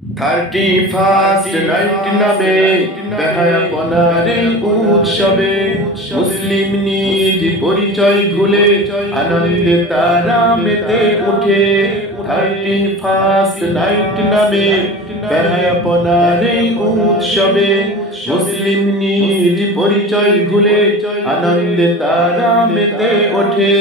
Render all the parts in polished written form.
31st night নামে বেহায়াপনার এই উৎসবে মুসলিম নিজ পরিচয় ভুলে আনন্দে তারা মেতে ওঠে। 31st নাইট নামে বেহায়াপনার এই উৎসবে মুসলিম নিজ পরিচয় ভুলে আনন্দে তারা মেতে ওঠে।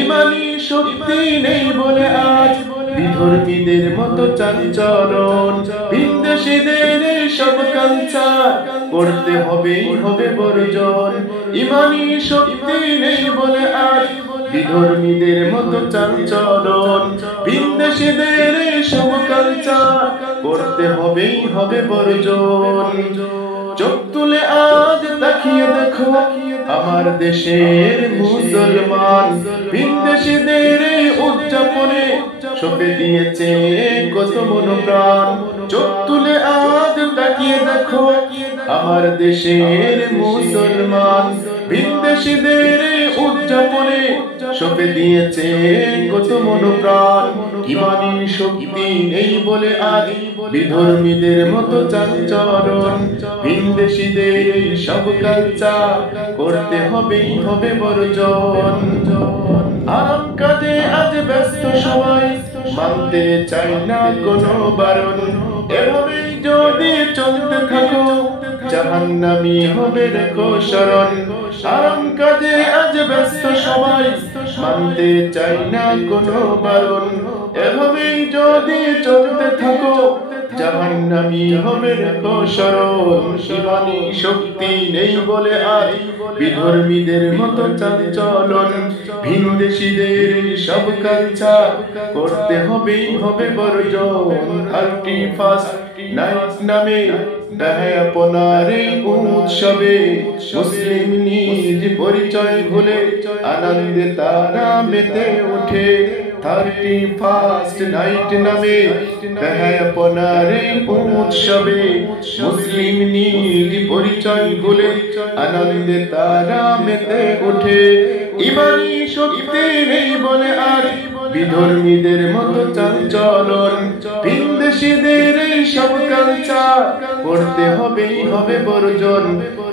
ইমানি শক্তি নেই বলে আজ বিধর্মীদের মতো চাঞ্চলন, ভিনদেশীদের সব কালচার করতে হবে বর্জন। ইমানি শক্তি নেই বলে আজ বিধর্মীদের মতো চাঞ্চলন, ভিনদেশীদের সব কালচার করতে হবে বর্জন। চোখ তুলে আজ তাকিয়ে দেখো আমার দেশের মুসলমান, ভিনদেশীদের উদযাপনে সঁপে দিয়েছে কত মনোপ্রাণ। চোখ তুলে আজ তাকিয়ে দেখো আমার দেশের মুসলমান, ভিনদেশীদের উদযাপনে সঁপে দিয়েছে কত মনোপ্রাণ। ইমানি শক্তি নেই বলে আজ বিধর্মীদের মতো চাঞ্চলন, ভিনদেশীদের সব কালচার করতে হবে বর্জন। আরাম কাজে আজ ব্যস্ত সবাই, মানতে চাই না কোনো বারণ। এভাবেই যদি চলতে থাকো জাহান্নামী হবে রেখো শরণ। আরাম কাজে আজ ব্যস্ত সবাই, মানতে চাই না কোনো বারণ। এভাবেই যদি চলতে থাকো জাহান্নামী হবে রেখো শরণ। ইমানি শক্তি নেই বলে আজ বিধর্মীদের মতো চাঞ্চলন, ভিনদেশীদের সব কালচার করতে হবে বর্জন। 31st নাইট নামে বেহায়াপনার এই উৎসবে মুসলিম নিজ পরিচয় ভুলে আনন্দে তারা মেতে ওঠে। 31st নাইট নামে বেহায়াপনার এই উৎসবে মুসলিম নিজ পরিচয় ভুলে আনন্দে তারা মেতে ওঠে। ইমানি শক্তি নেই বলে আর বিধর্মীদের মতো চাঞ্চলন, ভিনদেশীদের সব কালচার করতে হবে বর্জন।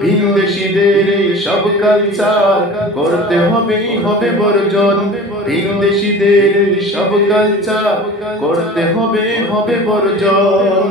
ভিনদেশীদের সব কালচার করতে হবে বর্জন। ভিনদেশীদের সব কালচার করতে হবে বর্জন।